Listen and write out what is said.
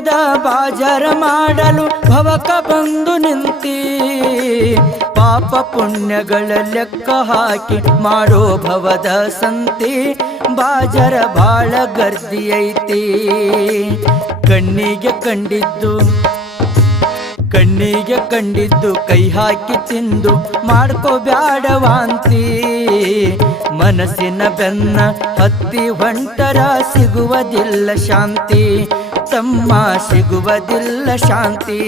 ಪುಣ್ಯದ ಬಾಜರ ಮಾಡಲು ಭವಕ ಬಂದು ನಿಂತಿ ಪಾಪ ಪುಣ್ಯಗಳ ಲೆಕ್ಕ ಹಾಕಿ ಮಾಡೋ ಭವದ ಸಂತಿ ಬಾಜರ ಬಾಳ ಗರ್ದಿ ಐತಿ ಕಣ್ಣಿಗೆ ಕಂಡಿದ್ದು ಕೈ ಹಾಕಿ ತಿಂದು ಮಾಡ್ಕೋ ಬ್ಯಾಡ ವಾಂತಿ ಮನಸ್ಸಿನ ಬೆನ್ನ ಹತ್ತಿ ಹೊಂಟರ ಸಿಗುವುದಿಲ್ಲ ಶಾಂತಿ ತಮ್ಮ ಸಿಗುವುದಿಲ್ಲ ಶಾಂತಿ